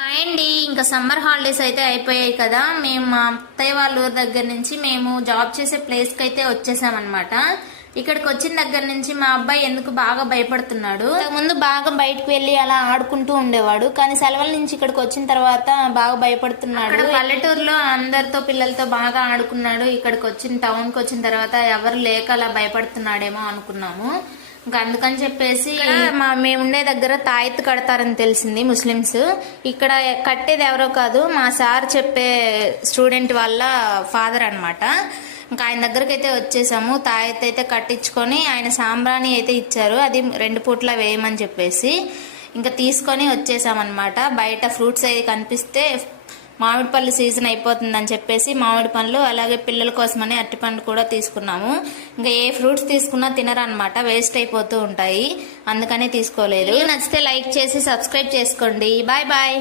Hi అండి. ఇంకా summer holidays అయితే అయిపోయాయి కదా. మేము మా అత్తయ్య వాళ్ళ ఊరి దగ్గర నుంచి మేము జాబ్ చేసే ప్లేస్ కి అయితే వచ్చేసామన్నమాట. ఇక్కడికి వచ్చిన దగ్గర నుంచి మా అబ్బాయి ఎందుకు బాగా భయపడుతున్నాడు. ముందు బాగా బయటకు వెళ్లి అలా ఆడుకుంటూ ఉండేవాడు, కానీ సెలవుల నుంచి ఇక్కడికి వచ్చిన తర్వాత బాగా భయపడుతున్నాడు. పల్లెటూరులో అందరితో పిల్లలతో బాగా ఆడుకున్నాడు. ఇక్కడికి వచ్చిన టౌన్ కి వచ్చిన తర్వాత ఎవరు లేక అలా భయపడుతున్నాడేమో అనుకున్నాము. ఇంకా అందుకని చెప్పేసి మేము ఉండే దగ్గర తాయెత్తు కడతారని తెలిసింది ముస్లిమ్స్. ఇక్కడ కట్టేది ఎవరో కాదు, మా సార్ చెప్పే స్టూడెంట్ వాళ్ళ ఫాదర్ అన్నమాట. ఇంకా ఆయన దగ్గరికి అయితే వచ్చేసాము. తాయెత్తు అయితే కట్టించుకొని ఆయన సాంబ్రాణి అయితే ఇచ్చారు, అది 2 పూట్ల వేయమని చెప్పేసి ఇంకా తీసుకొని వచ్చేసామన్నమాట. బయట ఫ్రూట్స్ అయితే కనిపిస్తే మామిడి పళ్ళు సీజన్ అయిపోతుందని చెప్పేసి మామిడి పండ్లు, అలాగే పిల్లల కోసమని అరటిపండు కూడా తీసుకున్నాము. ఇంకా ఏ ఫ్రూట్స్ తీసుకున్నా తినరనమాట, వేస్ట్ అయిపోతూ ఉంటాయి, అందుకని తీసుకోలేదు. నచ్చితే లైక్ చేసి సబ్స్క్రైబ్ చేసుకోండి. Bye bye.